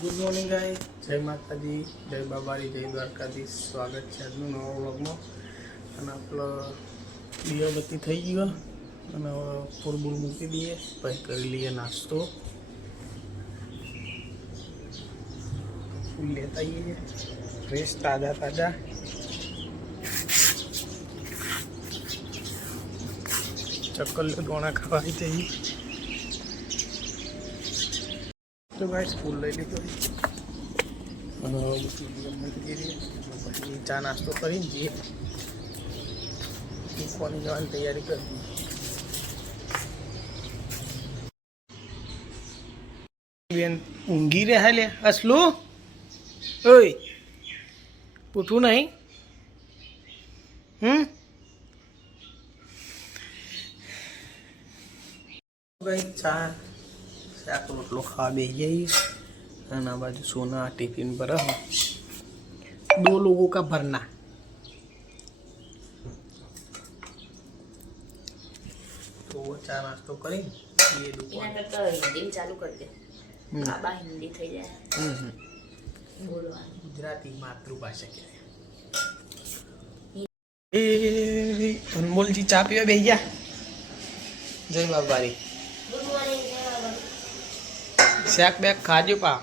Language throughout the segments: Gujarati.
ગુડ મોર્નિંગ ગાઈસ, જય માતાજી, જય બાબારી, જય દ્વારકાધીશ. સ્વાગત છે આજનું નવા વ્લોગમાં. અને આપણો દીવાબત્તી થઈ ગયો અને ફૂલબૂલ મૂકી દઈએ, પછી કરી લઈએ નાસ્તો. ફૂલ લેતા આવીએ ફ્રેશ તાજા તાજા. ચક્કર દોણા ખાવા જઈએ તો ગાઈસ ફૂલ લઈ લીધો અને પછી ચા નાસ્તો કરીને જઈએ મૂકવાની જવાની તૈયારી કરી બેન. ઊંઘી રહ્યા લે અસલું, ઓય ઉઠવું નહીં? ભાઈ ચા શાક રોટલો ખાવા બે જઈએ અને આ बाजू सोना टिफिन पर दो लोगों का भरना. तो वो चा नाश्तो करें ये दुकान हिंदी चालू कर दे. बाबा हिंदी થઈ જાય બોલવાની. ગુજરાતી માતૃભાષા કહેવાય. એ અનમોલજી ચા પીવા બેસી ગયા. જય બાબારી. Good morning. શાક બેક ખાજો પા.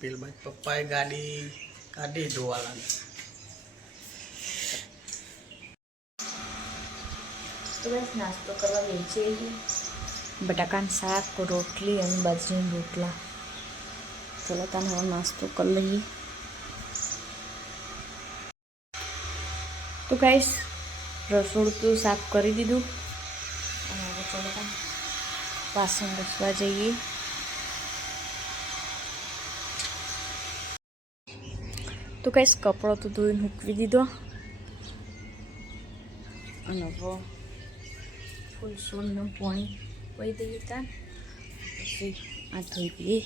પેલ બાદ પપ્પાએ ગાડી કાઢી ધોવા લાગી. તો બસ નાસ્તો કરવા બેસી બટાકાનું શાક, રોટલી અને બાજરીના રોટલા. ચલો તને હવે નાસ્તો કરી લઈએ. તો ગાઈસ રસોડું તો સાફ કરી દીધું અને હવે ચલો તને વાસણ ઘસવા જઈએ. તો ગાઈસ કપડો તો ધોઈને મૂકવી દીધો અને હવે ફૂલ સોનનું પાણી પી દઈએ ત્યાં. પછી આ ધોઈ દઈએ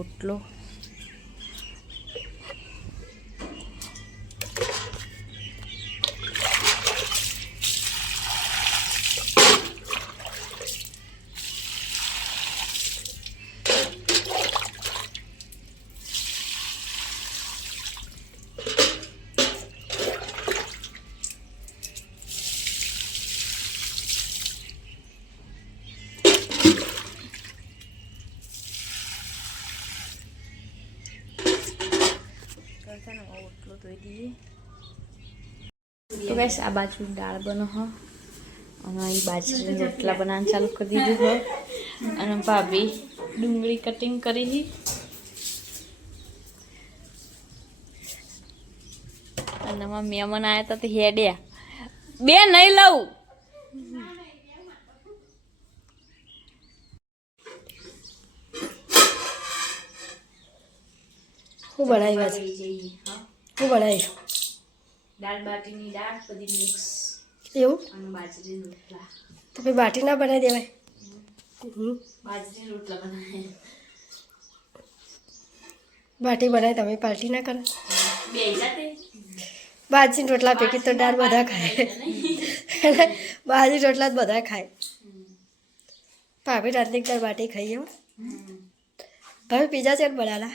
ઓટલો. ઓટલો ધોઈ દઈએ. તો ગાઈસ આ બાજુ દાળ બનો હ અને એ બાજરીના રોટલા બનાવવાનું ચાલુ કરી દીધું હોય અને ભાભી ડુંગળી કટિંગ કરી. અને મહેમાન આવ્યા હતા તો હેડ્યા બે નહીં લઉં. હું બનાવી હું બનાવી દાળ બાટીની દાળ બધી મિક્સ એવું અને બાજરીના રોટલા. તો ભાઈ બાટી ના બનાવી દેવાય. બાજરીના રોટલા બનાવે. બાટી બનાવી તમે પાર્ટી ના કરો. બે જાતે બાજરીના રોટલા પૈકી તો દાળ બધા ખાય. બાજરી રોટલા જ બધા ખાય. ભાભી રાતની દાળ બાટી ખાઈએ. ભાભી પીઝા ચેટ બનાવેલા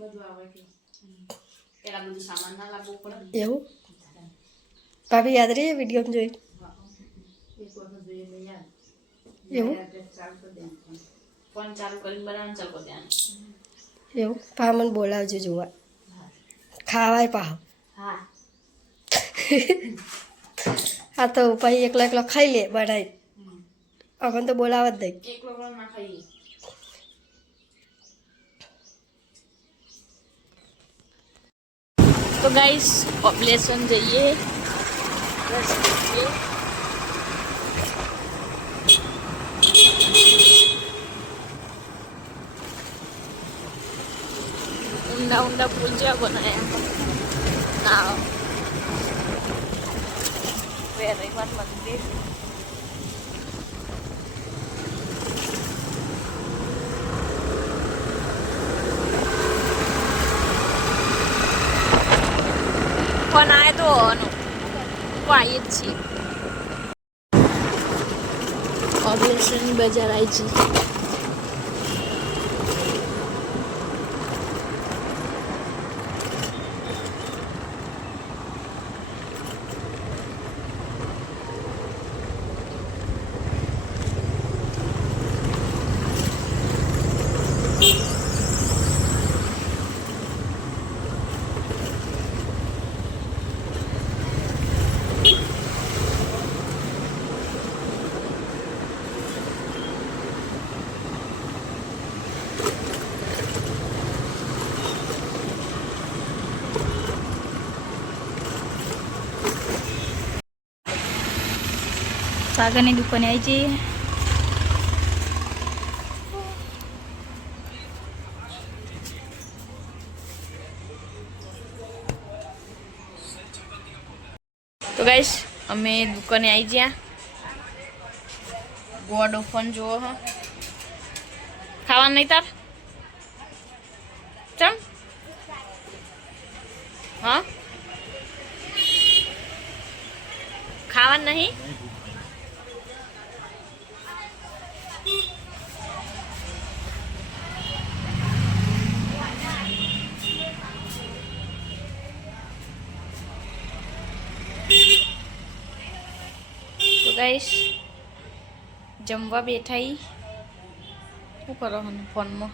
બધું આવડે. પેલા બધું સામાન ના લાવવું પડે એવું. ભાભી યાદ રહી વિડીયો જોઈ એવું ફોન ચાલુ કરીને બનાવવાનું ચાલુ કરી દેવાનું. એવું પા મને બોલાવજો જોવા ખાવાય પા. હા હા તો ભાઈ એકલો એકલો ખાઈ લે બનાવી. અમને તો બોલાવા જ નહીં. એકલો પણ ના ખાઈએ. તો ગાઈસ પોપ્યુલેશન જઈએ. ઊંડા ઊંડા પુલ જેવા બનાયા ના વેરીવન મંદિર. ફોન આવે તો વાઈ જ છે. હવે ઓબ્લેશનની બજાર આવી છે. સાગરની દુકાને આવી જઈએ. તો ગાઈસ અમે દુકાને આવી ગયા. ગોડ ઓફન જુઓ હા. ખાવાનું નહીં તાર ચમ હા ખાવાનું નહીં. તો ગાઈસ જમવા બેઠા ઈ શું કરો ફોનમાં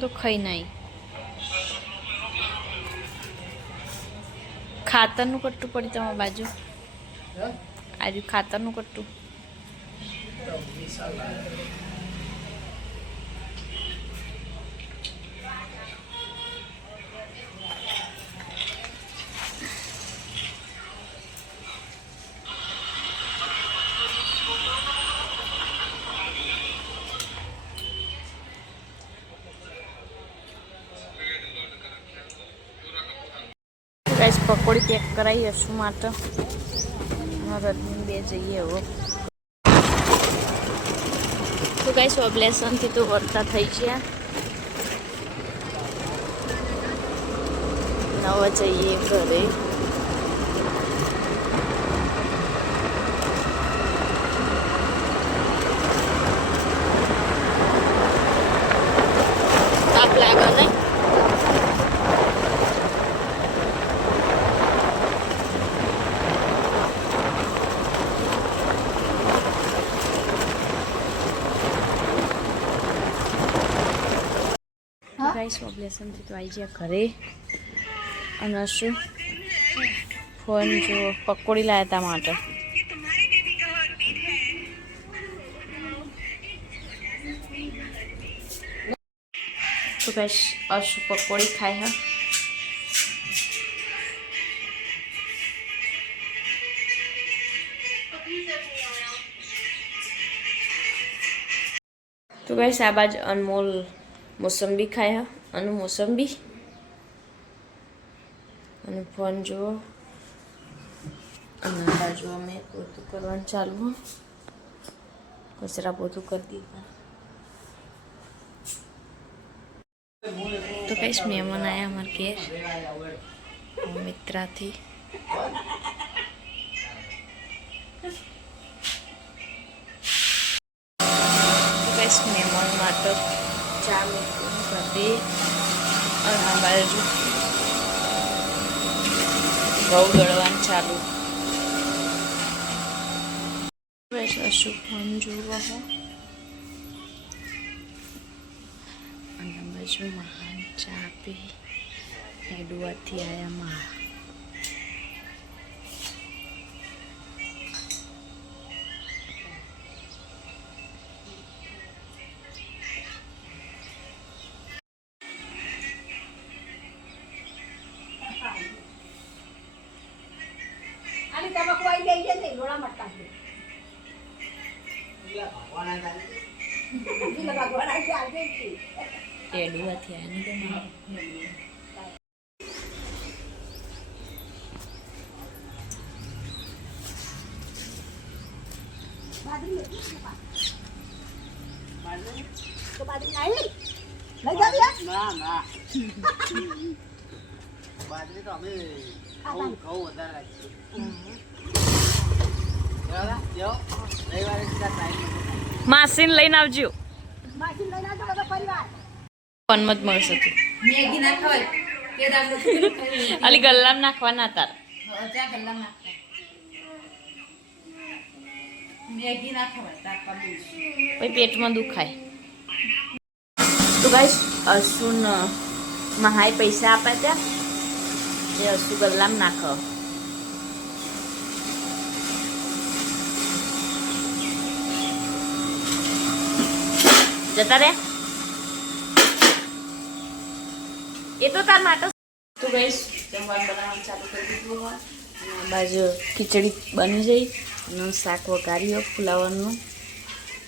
તો ખાઈ નહીં. ખાતરનું કટ્ટું પડી તમારી બાજુ આજુ ખાતરનું કટ્ટું. ગાઈસ પકોડી પેક કરાવી હશું માટે રજની બે જઈએ હવે. તો ગાઈસ ઓબ્લેશનથી તો વળતા થઈ ગયા. નવા જઈએ ઘરે. તાપ લાગે ને ગાઈસ ઓબ્લેશનથી તો આવી ગયા ઘરે. અને શું ફોન જો પકોડી લાવ્યા હતા માટે. તો ગાઈસ અશુ પકોડી ખાય હા. તો ગાઈસ આ બાજુ અનમોલ મોસંબી ખાય હા. અને મોસંબી અને ફોન જુઓ. અને બાજુ અમે પોતું કરવાનું ચાલુ. કચરા પોતું કરી દીધા. તો કઈશ મહેમાન આવ્યા અમારા ઘેર મિત્રાથી. કઈશ મહેમાન માટે ચા મૂકવું કરી. અને આ બાજુ ઘઉં દળવાનું ચાલુ. બસ અશુભ ફોન જોવા હો. અને બાજુ મહાન ચા પી હેડુઆથી આવ્યા માં. હેડુઆથી આવ્યા બાજરી તો અમે ઘઉં વધારે રાખીએ. માસીને લઈને આવજો. ફોનમાં જ મળશે તું. મેગી ના ખવાય કે દાખલો અલી ગલ્લામાં નાખવાના તાર. ત્યાં ગલ્લા નાખતા મેગી ના ખવાય તાપા દઉં પછી પેટમાં દુખાય. તો ગાઈસ અસુન મહાય પૈસા આપ્યા ત્યાં એ અસુ ગલ્લામાં નાખો. જતા રે એ તો તાર માટે. તો ગાઈસ જમવાનું બનાવવાનું ચાલુ કરી દીધું હોય. અને બાજુ ખીચડી બની જઈ અને શાક વઘાર્યો ફુલાવાનું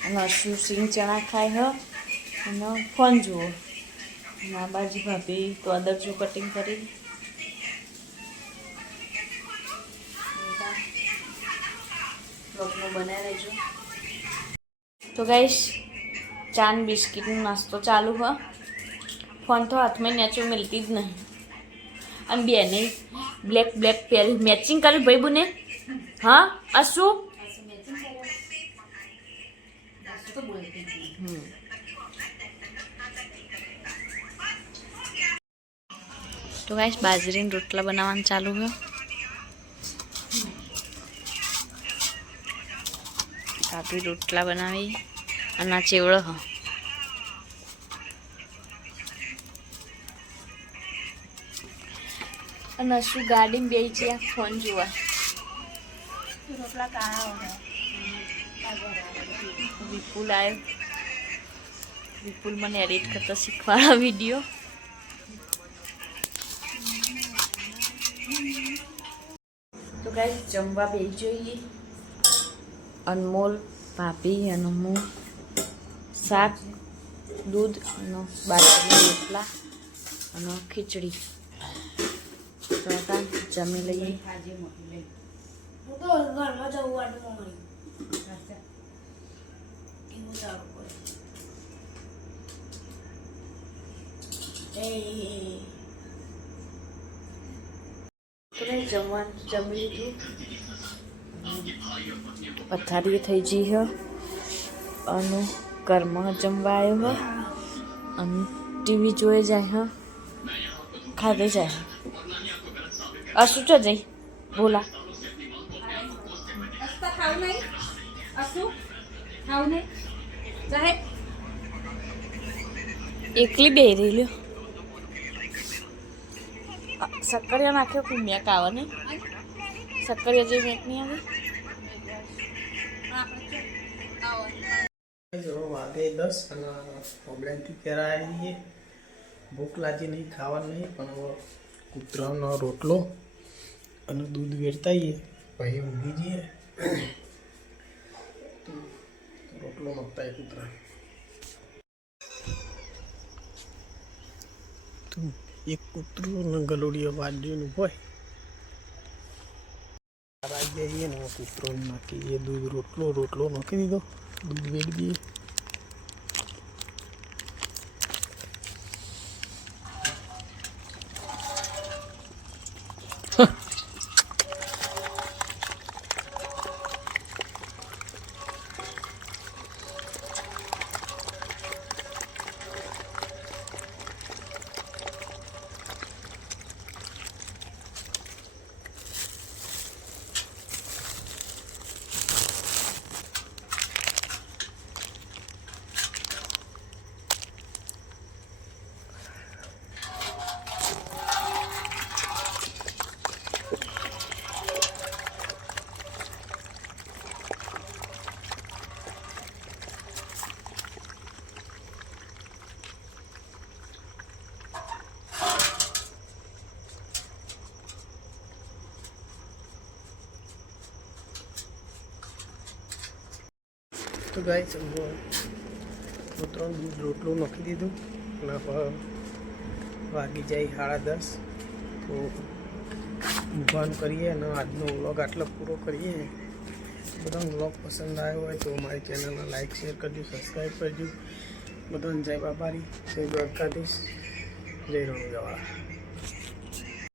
અને અસુ સિંગ ચણા ખાય હ અને ફોન જુઓ. અને આ બાજુ ભાભી તો અદરચું કટિંગ કરી. બ્લોગમાં બનાવી રહેજો. તો ગાઈસ ચા ને બિસ્કિટનો નાસ્તો ચાલુ હ. ફોન તો હાથમાં નેચો મિલતી જ નહીં. અને બેને બ્લેક બ્લેક પહેરી મેચિંગ કર્યું ભાઈ બુને. હા અસુ તો ગાઈસ બાજરીના રોટલા બનાવવાનું ચાલુ છે. કાપી રોટલા બનાવી અને આ ચેવડો હ. અને શું ગાડીમાં બેસી છે ફોન જોવા. વિપુલ આવ્યો. વિપુલ મને એડિટ કરતા શીખવાડા વિડીયો. તો ગાઈસ જમવા બેસી જોઈએ. અનમોલ ભાભી અને હું શાક દૂધ અને બાજરીના રોટલા અને ખીચડી જમી લઈએ. જમવાનું જમી લીધું. પથારી થઈ ગઈ હ અને ઘરમાં જમવા આવ્યો હ અને ટીવી જોઈ જાય હ ખાધે જાય. અસુ ચો જઈ બોલા ખાવું નહીં અસુ ખાવું નહીં ચાહે એકલી બે રહી લ્યો. સક્કરિયા નાખ્યો કોઈ મેક આવે ને સક્કરિયા જેવી મેક નહીં આવે. વાગે 10 અને ઓબલેનથી ત્યારે આવીએ. ભૂખ લાગી નહીં ખાવાનું નહીં પણ કૂતરાનો રોટલો અને દૂધ વેરતાઈએ પછી ઊંઘી જઈએ. રોટલો મગતા કૂતરા એક કૂતરું ને ગલોડીઓ વાડીનું હોય જઈએ ને કૂતરો નાખી દઈએ દૂધ રોટલો નાખી દીધો દૂધ વેરી દઈએ. તો ગાઈસ કૂતરાનું દૂધ રોટલું નાખી દીધું અને વાગી જાય 10:30. તો ઊંઘવાનું કરીએ અને આજનો વ્લોગ આટલો પૂરો કરીએ. બધાનો વ્લોગ પસંદ આવ્યો હોય તો મારી ચેનલને લાઈક શેર કરજો, સબસ્ક્રાઈબ કરજો. બધાને જય બાબારી, જય દ્વારકાધીશ, જય રણુજાવાળા.